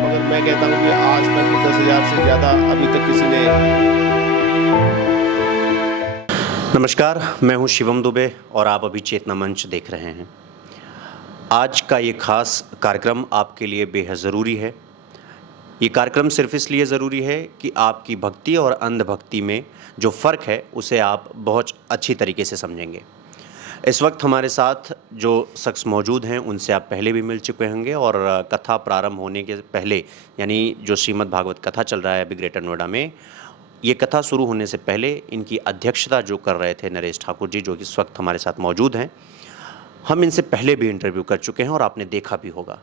मगर मैं कहता हूँ कि आज तक 10,000 से ज़्यादा अभी तक किसी ने। नमस्कार, मैं हूं शिवम दुबे और आप अभी चेतना मंच देख रहे हैं। आज का ये खास कार्यक्रम आपके लिए बेहद ज़रूरी है। ये कार्यक्रम सिर्फ इसलिए ज़रूरी है कि आपकी भक्ति और अंधभक्ति में जो फ़र्क है उसे आप बहुत अच्छी तरीके से समझेंगे। इस वक्त हमारे साथ जो शख्स मौजूद हैं उनसे आप पहले भी मिल चुके होंगे और कथा प्रारंभ होने के पहले, यानी जो श्रीमद् भागवत कथा चल रहा है अभी ग्रेटर नोएडा में, ये कथा शुरू होने से पहले इनकी अध्यक्षता जो कर रहे थे नरेश ठाकुर जी, जो कि इस वक्त हमारे साथ मौजूद हैं। हम इनसे पहले भी इंटरव्यू कर चुके हैं और आपने देखा भी होगा।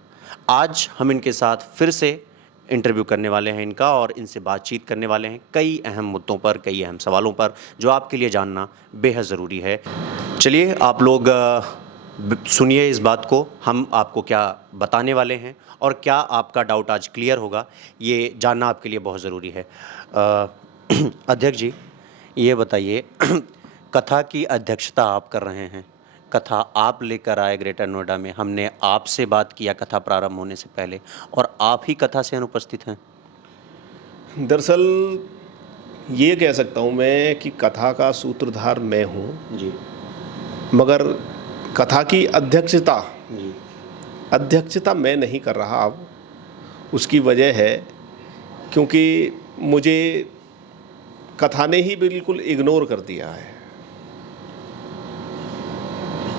आज हम इनके साथ फिर से इंटरव्यू करने वाले हैं इनका, और इनसे बातचीत करने वाले हैं कई अहम मुद्दों पर, कई अहम सवालों पर जो आपके लिए जानना बेहद ज़रूरी है। चलिए आप लोग सुनिए इस बात को, हम आपको क्या बताने वाले हैं और क्या आपका डाउट आज क्लियर होगा, ये जानना आपके लिए बहुत ज़रूरी है। अध्यक्ष जी, ये बताइए, कथा की अध्यक्षता आप कर रहे हैं, कथा आप लेकर आए ग्रेटर नोएडा में, हमने आपसे बात किया कथा प्रारंभ होने से पहले और आप ही कथा से अनुपस्थित हैं। दरअसल ये कह सकता हूँ मैं कि कथा का सूत्रधार मैं हूँ जी मगर कथा की अध्यक्षता जी मैं नहीं कर रहा अब। उसकी वजह है क्योंकि मुझे कथा ने ही बिल्कुल इग्नोर कर दिया है।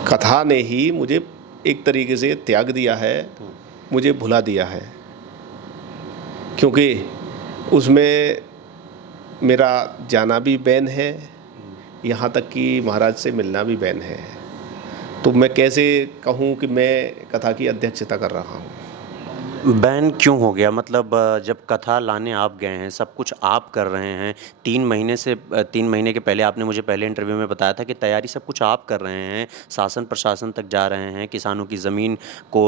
कथा ने ही मुझे एक तरीके से त्याग दिया है, मुझे भुला दिया है, क्योंकि उसमें मेरा जाना भी बैन है, यहाँ तक कि महाराज से मिलना भी बैन है। तो मैं कैसे कहूँ कि मैं कथा की अध्यक्षता कर रहा हूँ। बैन क्यों हो गया? मतलब जब कथा लाने आप गए हैं, सब कुछ आप कर रहे हैं, 3 महीने के पहले आपने मुझे पहले इंटरव्यू में बताया था कि तैयारी सब कुछ आप कर रहे हैं, शासन प्रशासन तक जा रहे हैं, किसानों की ज़मीन को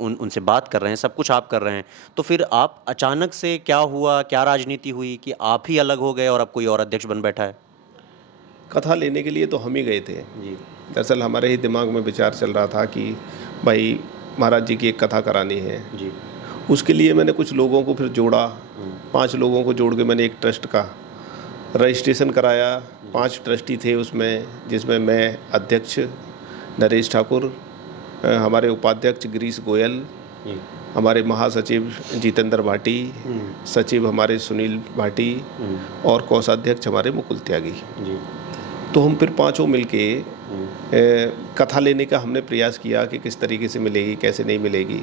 उनसे बात कर रहे हैं, सब कुछ आप कर रहे हैं। तो फिर आप अचानक से क्या हुआ, क्या राजनीति हुई कि आप ही अलग हो गए और अब कोई और अध्यक्ष बन बैठा है? कथा लेने के लिए तो हम ही गए थे। जी दरअसल हमारे ही दिमाग में विचार चल रहा था कि भाई महाराज जी की एक कथा करानी है। जी उसके लिए मैंने कुछ लोगों को फिर जोड़ा, 5 लोगों को जोड़ के मैंने एक ट्रस्ट का रजिस्ट्रेशन कराया। 5 ट्रस्टी थे उसमें, जिसमें मैं अध्यक्ष नरेश ठाकुर, हमारे उपाध्यक्ष गिरीश गोयल, हमारे महासचिव जितेंद्र भाटी, सचिव हमारे सुनील भाटी और कोषाध्यक्ष हमारे मुकुल त्यागी। जी तो हम फिर 5 मिलके कथा लेने का हमने प्रयास किया कि किस तरीके से मिलेगी, कैसे नहीं मिलेगी।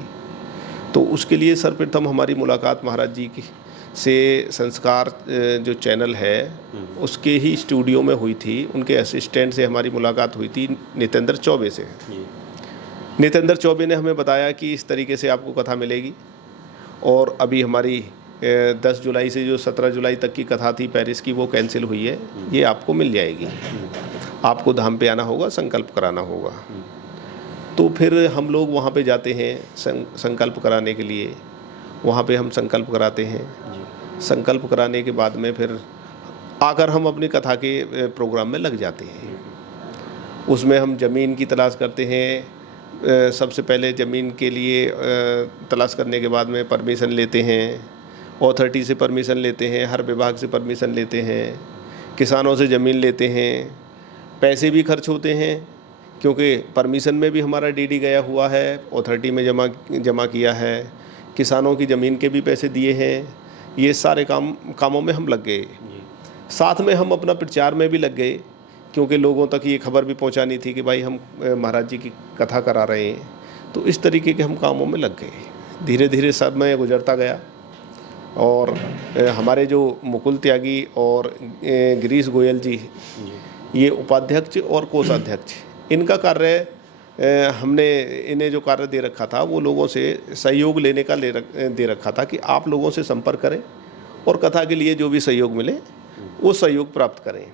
तो उसके लिए सर्वप्रथम हमारी मुलाकात महाराज जी की से संस्कार जो चैनल है उसके ही स्टूडियो में हुई थी। उनके असिस्टेंट से हमारी मुलाकात हुई थी, नितेंद्र चौबे से। नितेंद्र चौबे ने हमें बताया कि इस तरीके से आपको कथा मिलेगी, और अभी हमारी 10 जुलाई से जो 17 जुलाई तक की कथा थी पेरिस की, वो कैंसिल हुई है, ये आपको मिल जाएगी। आपको धाम पे आना होगा, संकल्प कराना होगा। तो फिर हम लोग वहाँ पे जाते हैं संकल्प कराने के लिए। वहाँ पे हम संकल्प कराते हैं। संकल्प कराने के बाद में फिर आकर हम अपनी कथा के प्रोग्राम में लग जाते हैं। उसमें हम ज़मीन की तलाश करते हैं। सबसे पहले ज़मीन के लिए तलाश करने के बाद में परमिशन लेते हैं, अथॉरिटी से परमिशन लेते हैं, हर विभाग से परमिशन लेते हैं, किसानों से ज़मीन लेते हैं। पैसे भी खर्च होते हैं, क्योंकि परमिशन में भी हमारा डीडी गया हुआ है, अथॉरिटी में जमा किया है, किसानों की ज़मीन के भी पैसे दिए हैं। ये सारे कामों में हम लग गए। साथ में हम अपना प्रचार में भी लग गए, क्योंकि लोगों तक ये खबर भी पहुंचानी थी कि भाई हम महाराज जी की कथा करा रहे हैं। तो इस तरीके के हम कामों में लग गए। धीरे धीरे समय गुजरता गया और हमारे जो मुकुल त्यागी और गिरीश गोयल जी, ये उपाध्यक्ष और कोषाध्यक्ष, इनका कार्य हमने इन्हें जो कार्य दे रखा था वो लोगों से सहयोग लेने का दे रखा था कि आप लोगों से संपर्क करें और कथा के लिए जो भी सहयोग मिले वो सहयोग प्राप्त करें।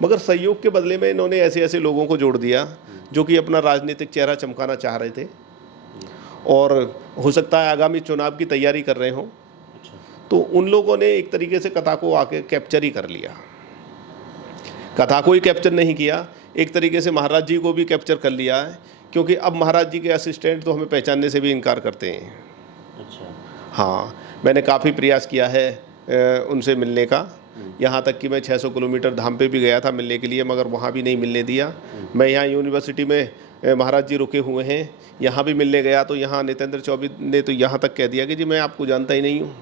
मगर सहयोग के बदले में इन्होंने ऐसे ऐसे लोगों को जोड़ दिया जो कि अपना राजनीतिक चेहरा चमकाना चाह रहे थे और हो सकता है आगामी चुनाव की तैयारी कर रहे हों। तो उन लोगों ने एक तरीके से कथा को आके कैप्चर ही कर लिया। कथा को ही कैप्चर नहीं किया, एक तरीके से महाराज जी को भी कैप्चर कर लिया है क्योंकि अब महाराज जी के असिस्टेंट तो हमें पहचानने से भी इनकार करते हैं। अच्छा। हाँ, मैंने काफ़ी प्रयास किया है उनसे मिलने का, यहाँ तक कि मैं 600 किलोमीटर धाम पे भी गया था मिलने के लिए, मगर वहाँ भी नहीं मिलने दिया। मैं यहाँ यूनिवर्सिटी में महाराज जी रुके हुए हैं, यहाँ भी मिलने गया तो यहाँ नितेंद्र चौबे ने तो यहाँ तक कह दिया कि जी मैं आपको जानता ही नहीं हूँ।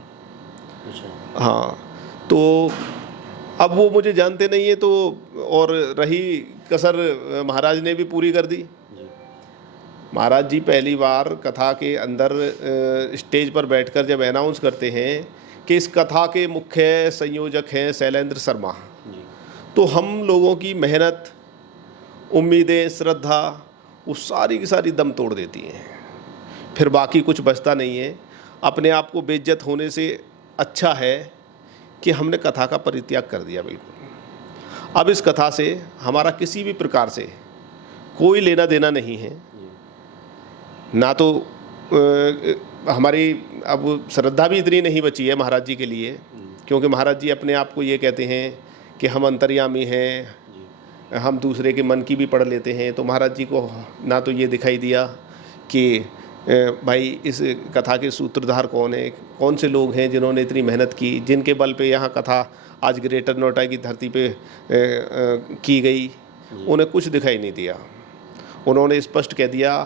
अच्छा। हाँ, तो अब वो मुझे जानते नहीं है तो, और रही कसर महाराज ने भी पूरी कर दी। जी। महाराज जी पहली बार कथा के अंदर स्टेज पर बैठकर जब अनाउंस करते हैं कि इस कथा के मुख्य संयोजक हैं शैलेंद्र शर्मा, जी। तो हम लोगों की मेहनत, उम्मीदें, श्रद्धा वो सारी की सारी दम तोड़ देती हैं। फिर बाकी कुछ बचता नहीं है। अपने आप को बेइज्जत होने से अच्छा है कि हमने कथा का परित्याग कर दिया बिल्कुल। अब इस कथा से हमारा किसी भी प्रकार से कोई लेना देना नहीं है, ना तो हमारी अब श्रद्धा भी इतनी नहीं बची है महाराज जी के लिए, क्योंकि महाराज जी अपने आप को ये कहते हैं कि हम अंतर्यामी हैं, हम दूसरे के मन की भी पढ़ लेते हैं। तो महाराज जी को ना तो ये दिखाई दिया कि भाई इस कथा के सूत्रधार कौन है, कौन से लोग हैं जिन्होंने इतनी मेहनत की, जिनके बल पे यहाँ कथा आज ग्रेटर नोएडा की धरती पे की गई, उन्हें कुछ दिखाई नहीं दिया। उन्होंने स्पष्ट कह दिया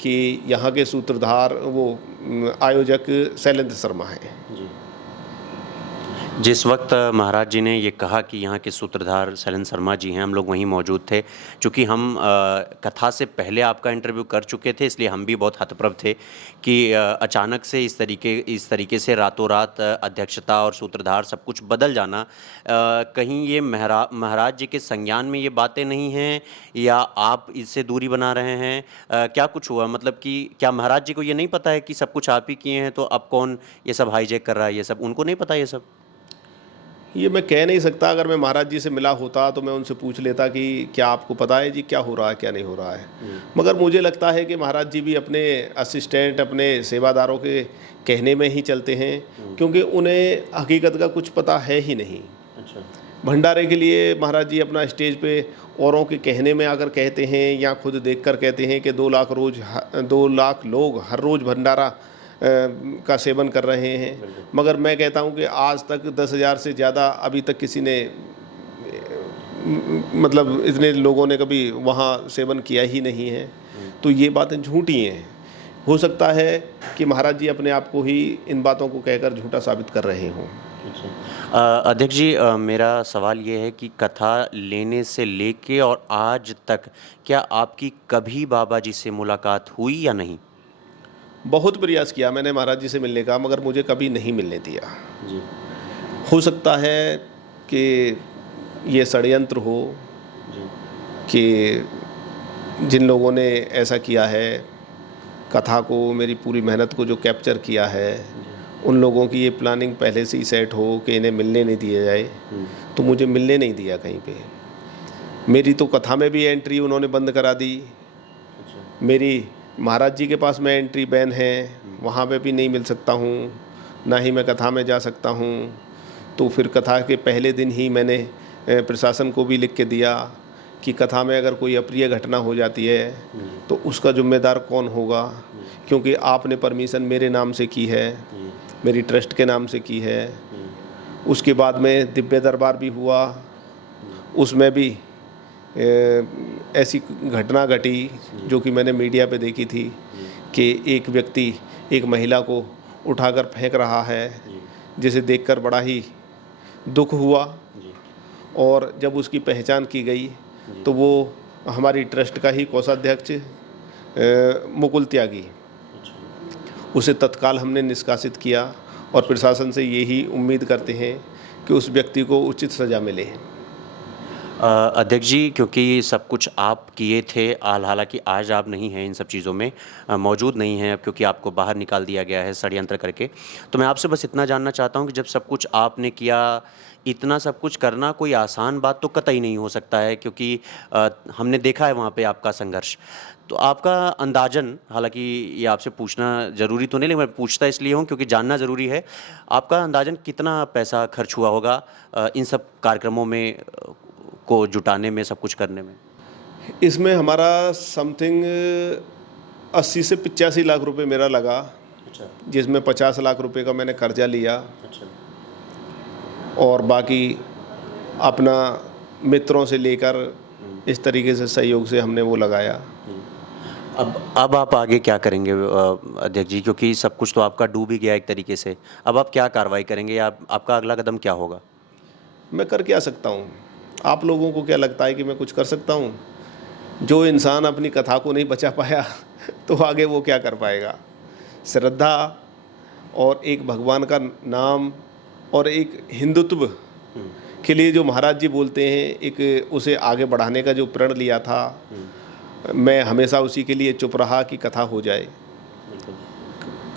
कि यहाँ के सूत्रधार वो आयोजक शैलेंद्र शर्मा हैं। जिस वक्त महाराज जी ने ये कहा कि यहाँ के सूत्रधार शैलेंद्र शर्मा जी हैं, हम लोग वहीं मौजूद थे। चूँकि हम कथा से पहले आपका इंटरव्यू कर चुके थे, इसलिए हम भी बहुत हतप्रभ थे कि अचानक से इस तरीके से रातों रात अध्यक्षता और सूत्रधार सब कुछ बदल जाना, कहीं ये महाराज जी के संज्ञान में ये बातें नहीं हैं या आप इससे दूरी बना रहे हैं? क्या कुछ हुआ? मतलब कि क्या महाराज जी को ये नहीं पता है कि सब कुछ आप ही किए हैं, तो अब कौन ये सब हाईजैक कर रहा है? ये सब उनको नहीं पता ये सब? ये मैं कह नहीं सकता। अगर मैं महाराज जी से मिला होता तो मैं उनसे पूछ लेता कि क्या आपको पता है जी क्या हो रहा है, क्या नहीं हो रहा है। मगर मुझे लगता है कि महाराज जी भी अपने असिस्टेंट, अपने सेवादारों के कहने में ही चलते हैं, क्योंकि उन्हें हकीकत का कुछ पता है ही नहीं। अच्छा। भंडारे के लिए महाराज जी अपना स्टेज पे औरों के कहने में आकर कहते हैं या खुद देखकर कहते हैं कि 2 लाख लोग हर रोज़ भंडारा का सेवन कर रहे हैं। मगर मैं कहता हूं कि आज तक 10,000 से ज़्यादा अभी तक किसी ने मतलब इतने लोगों ने कभी वहाँ सेवन किया ही नहीं है। तो ये बातें झूठी हैं। हो सकता है कि महाराज जी अपने आप को ही इन बातों को कहकर झूठा साबित कर रहे हों। अध्यक्ष जी, मेरा सवाल ये है कि कथा लेने से लेके और आज तक क्या आपकी कभी बाबा जी से मुलाकात हुई या नहीं? बहुत प्रयास किया मैंने महाराज जी से मिलने का, मगर मुझे कभी नहीं मिलने दिया। जी। हो सकता है कि ये षड्यंत्र हो, कि जिन लोगों ने ऐसा किया है, कथा को, मेरी पूरी मेहनत को जो कैप्चर किया है, उन लोगों की ये प्लानिंग पहले से ही सेट हो कि इन्हें मिलने नहीं दिया जाए, तो मुझे मिलने नहीं दिया कहीं पे। मेरी तो कथा में भी एंट्री उन्होंने बंद करा दी। मेरी महाराज जी के पास में एंट्री बैन है, वहाँ पे भी नहीं मिल सकता हूँ, ना ही मैं कथा में जा सकता हूँ। तो फिर कथा के पहले दिन ही मैंने प्रशासन को भी लिख के दिया कि कथा में अगर कोई अप्रिय घटना हो जाती है तो उसका जिम्मेदार कौन होगा, क्योंकि आपने परमिशन मेरे नाम से की है, मेरी ट्रस्ट के नाम से की है। उसके बाद में दिव्य दरबार भी हुआ, उसमें भी ऐसी घटना घटी जो कि मैंने मीडिया पे देखी थी कि एक व्यक्ति एक महिला को उठाकर फेंक रहा है, जिसे देखकर बड़ा ही दुख हुआ। और जब उसकी पहचान की गई तो वो हमारी ट्रस्ट का ही कोषाध्यक्ष मुकुल त्यागी, उसे तत्काल हमने निष्कासित किया और प्रशासन से यही उम्मीद करते हैं कि उस व्यक्ति को उचित सज़ा मिले। अध्यक्ष जी, क्योंकि सब कुछ आप किए थे, हालांकि आज आप नहीं हैं इन सब चीज़ों में, मौजूद नहीं हैं अब, क्योंकि आपको बाहर निकाल दिया गया है षड्यंत्र करके। तो मैं आपसे बस इतना जानना चाहता हूं कि जब सब कुछ आपने किया, इतना सब कुछ करना कोई आसान बात तो कतई नहीं हो सकता है, क्योंकि हमने देखा है वहाँ पे आपका संघर्ष। तो आपका अंदाजन, हालांकि ये आपसे पूछना ज़रूरी तो नहीं, लेकिन मैं पूछता इसलिए हूँ क्योंकि जानना ज़रूरी है, आपका अंदाजन कितना पैसा खर्च हुआ होगा इन सब कार्यक्रमों में को जुटाने में, सब कुछ करने में? इसमें हमारा समथिंग 80 से 85 लाख रुपए मेरा लगा, अच्छा जिसमें 50 लाख रुपए का मैंने कर्जा लिया अच्छा और बाकी अपना मित्रों से लेकर इस तरीके से सहयोग से हमने वो लगाया। अब आप आगे क्या करेंगे अध्यक्ष जी, क्योंकि सब कुछ तो आपका डूब ही गया एक तरीके से। अब आप क्या कार्रवाई करेंगे या आपका अगला कदम क्या होगा? मैं कर क्या सकता हूँ? आप लोगों को क्या लगता है कि मैं कुछ कर सकता हूँ? जो इंसान अपनी कथा को नहीं बचा पाया तो आगे वो क्या कर पाएगा? श्रद्धा और एक भगवान का नाम और एक हिंदुत्व के लिए जो महाराज जी बोलते हैं, एक उसे आगे बढ़ाने का जो प्रण लिया था, मैं हमेशा उसी के लिए चुप रहा कि कथा हो जाए,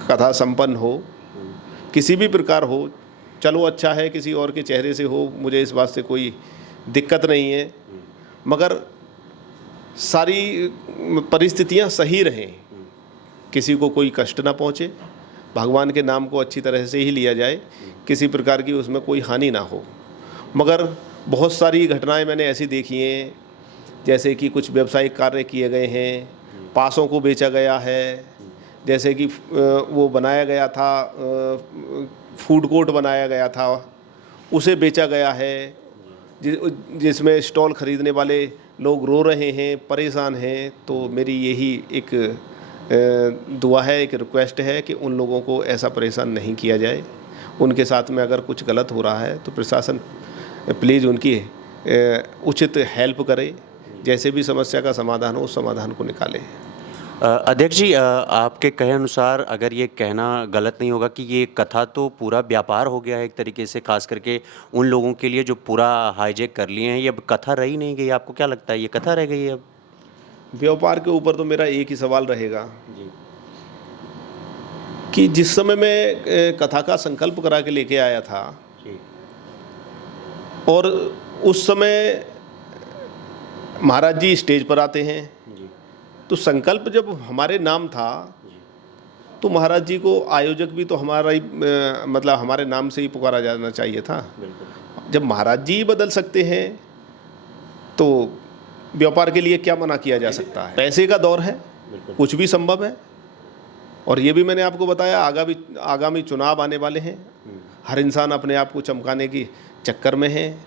कथा संपन्न हो, किसी भी प्रकार हो। चलो अच्छा है किसी और के चेहरे से हो, मुझे इस बात से कोई दिक्कत नहीं है, मगर सारी परिस्थितियां सही रहें, किसी को कोई कष्ट ना पहुँचे, भगवान के नाम को अच्छी तरह से ही लिया जाए, किसी प्रकार की उसमें कोई हानि ना हो। मगर बहुत सारी घटनाएं मैंने ऐसी देखी हैं, जैसे कि कुछ व्यावसायिक कार्य किए गए हैं, पासों को बेचा गया है, जैसे कि वो बनाया गया था, फूड कोर्ट बनाया गया था, उसे बेचा गया है, जिसमें स्टॉल खरीदने वाले लोग रो रहे हैं, परेशान हैं। तो मेरी यही एक दुआ है, एक रिक्वेस्ट है कि उन लोगों को ऐसा परेशान नहीं किया जाए। उनके साथ में अगर कुछ गलत हो रहा है तो प्रशासन प्लीज़ उनकी उचित हेल्प करे, जैसे भी समस्या का समाधान हो उस समाधान को निकाले। अध्यक्ष जी, आपके कहे अनुसार अगर ये कहना गलत नहीं होगा कि ये कथा तो पूरा व्यापार हो गया है एक तरीके से, खास करके उन लोगों के लिए जो पूरा हाईजैक कर लिए हैं, ये अब कथा रही नहीं गई। आपको क्या लगता है, ये कथा रह गई है अब? व्यापार के ऊपर तो मेरा एक ही सवाल रहेगा जी कि जिस समय मैं कथा का संकल्प करा के लेके आया था जी और उस समय महाराज जी स्टेज पर आते हैं, जी तो संकल्प जब हमारे नाम था तो महाराज जी को आयोजक भी तो हमारा ही मतलब हमारे नाम से ही पुकारा जाना चाहिए था। बिल्कुल। जब महाराज जी बदल सकते हैं तो व्यापार के लिए क्या मना किया जा सकता है? पैसे का दौर है, कुछ भी संभव है। और ये भी मैंने आपको बताया, आगामी चुनाव आने वाले हैं, हर इंसान अपने आप को चमकाने की चक्कर में है,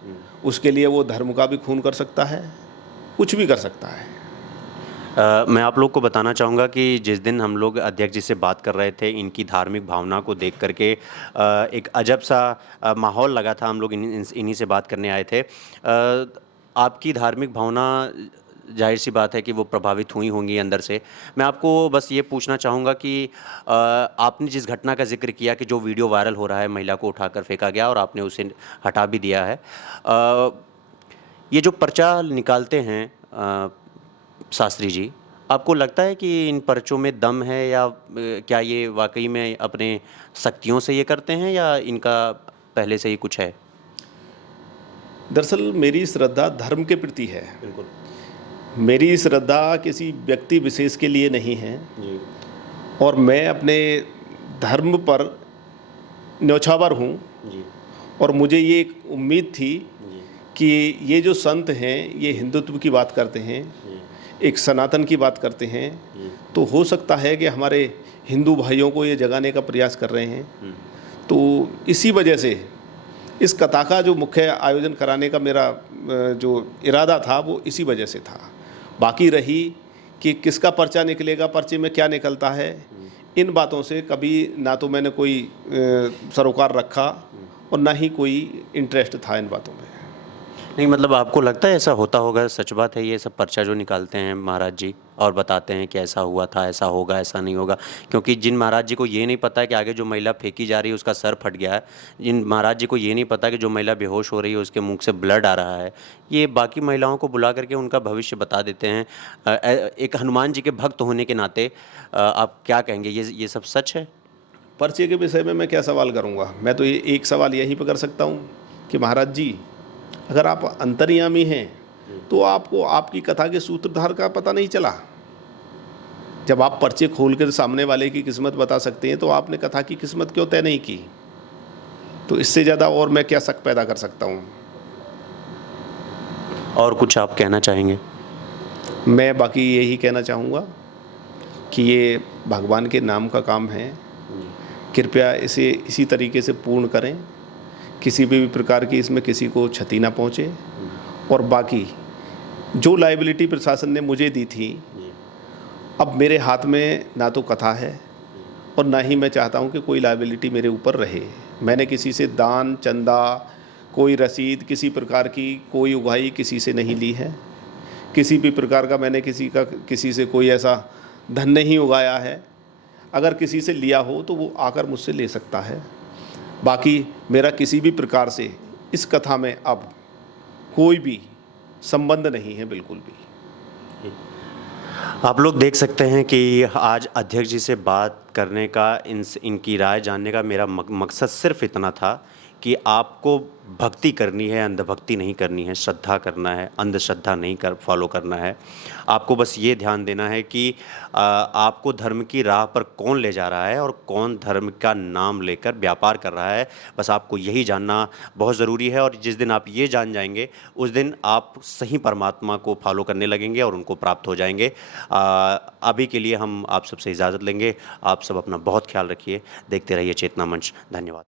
उसके लिए वो धर्म का भी खून कर सकता है, कुछ भी कर सकता है। मैं आप लोग को बताना चाहूँगा कि जिस दिन हम लोग अध्यक्ष जी से बात कर रहे थे, इनकी धार्मिक भावना को देख करके एक अजब सा माहौल लगा था। हम लोग इन्हीं से बात करने आए थे। आपकी धार्मिक भावना जाहिर सी बात है कि वो प्रभावित हुई होंगी अंदर से। मैं आपको बस ये पूछना चाहूँगा कि आपने जिस घटना का जिक्र किया कि जो वीडियो वायरल हो रहा है, महिला को उठाकर फेंका गया और आपने उसे हटा भी दिया है, ये जो पर्चा निकालते हैं शास्त्री जी, आपको लगता है कि इन पर्चों में दम है, या क्या ये वाकई में अपने शक्तियों से ये करते हैं, या इनका पहले से ही कुछ है? दरअसल मेरी श्रद्धा धर्म के प्रति है। बिल्कुल। मेरी श्रद्धा किसी व्यक्ति विशेष के लिए नहीं है जी और मैं अपने धर्म पर न्यौछावर हूँ। जी और मुझे ये एक उम्मीद थी जी कि ये जो संत हैं ये हिंदुत्व की बात करते हैं, एक सनातन की बात करते हैं, तो हो सकता है कि हमारे हिंदू भाइयों को ये जगाने का प्रयास कर रहे हैं। तो इसी वजह से इस कथा का जो मुख्य आयोजन कराने का मेरा जो इरादा था वो इसी वजह से था। बाकी रही कि किसका पर्चा निकलेगा, पर्चे में क्या निकलता है, इन बातों से कभी ना तो मैंने कोई सरोकार रखा और ना ही कोई इंटरेस्ट था इन बातों में। नहीं, मतलब आपको लगता है ऐसा होता होगा? सच बात है ये सब पर्चा जो निकालते हैं महाराज जी और बताते हैं कि ऐसा हुआ था, ऐसा होगा, ऐसा नहीं होगा, क्योंकि जिन महाराज जी को ये नहीं पता है कि आगे जो महिला फेंकी जा रही है उसका सर फट गया है, जिन महाराज जी को ये नहीं पता कि जो महिला बेहोश हो रही है उसके मुंह से ब्लड आ रहा है, ये बाकी महिलाओं को बुला करके उनका भविष्य बता देते हैं। एक हनुमान जी के भक्त होने के नाते आप क्या कहेंगे, ये सब सच है? पर्चे के विषय में मैं क्या सवाल करूंगा? मैं तो ये एक सवाल यही पर कर सकता हूँ कि महाराज जी अगर आप अंतर्यामी हैं तो आपको आपकी कथा के सूत्रधार का पता नहीं चला? जब आप पर्चे खोल कर सामने वाले की किस्मत बता सकते हैं तो आपने कथा की किस्मत क्यों तय नहीं की? तो इससे ज़्यादा और मैं क्या शक पैदा कर सकता हूँ? और कुछ आप कहना चाहेंगे? मैं बाकी यही कहना चाहूँगा कि ये भगवान के नाम का काम है, कृपया इसे इसी तरीके से पूर्ण करें, किसी भी प्रकार की इसमें किसी को क्षति ना पहुँचे। और बाकी जो लायबिलिटी प्रशासन ने मुझे दी थी, अब मेरे हाथ में ना तो कथा है और ना ही मैं चाहता हूँ कि कोई लायबिलिटी मेरे ऊपर रहे। मैंने किसी से दान, चंदा, कोई रसीद, किसी प्रकार की कोई उगाही किसी से नहीं ली है। किसी भी प्रकार का मैंने किसी से कोई ऐसा धन नहीं उगाया है। अगर किसी से लिया हो तो वो आकर मुझसे ले सकता है। बाकी मेरा किसी भी प्रकार से इस कथा में अब कोई भी संबंध नहीं है, बिल्कुल भी। आप लोग देख सकते हैं कि आज अध्यक्ष जी से बात करने का, इनकी राय जानने का मेरा मकसद सिर्फ इतना था कि आपको भक्ति करनी है, अंधभक्ति नहीं करनी है, श्रद्धा करना है, अंधश्रद्धा नहीं फॉलो करना है। आपको बस ये ध्यान देना है कि आपको धर्म की राह पर कौन ले जा रहा है और कौन धर्म का नाम लेकर व्यापार कर रहा है, बस आपको यही जानना बहुत ज़रूरी है। और जिस दिन आप ये जान जाएंगे उस दिन आप सही परमात्मा को फॉलो करने लगेंगे और उनको प्राप्त हो जाएंगे। अभी के लिए हम आप सबसे इजाज़त लेंगे। आप सब अपना बहुत ख्याल रखिए। देखते रहिए चेतना मंच। धन्यवाद।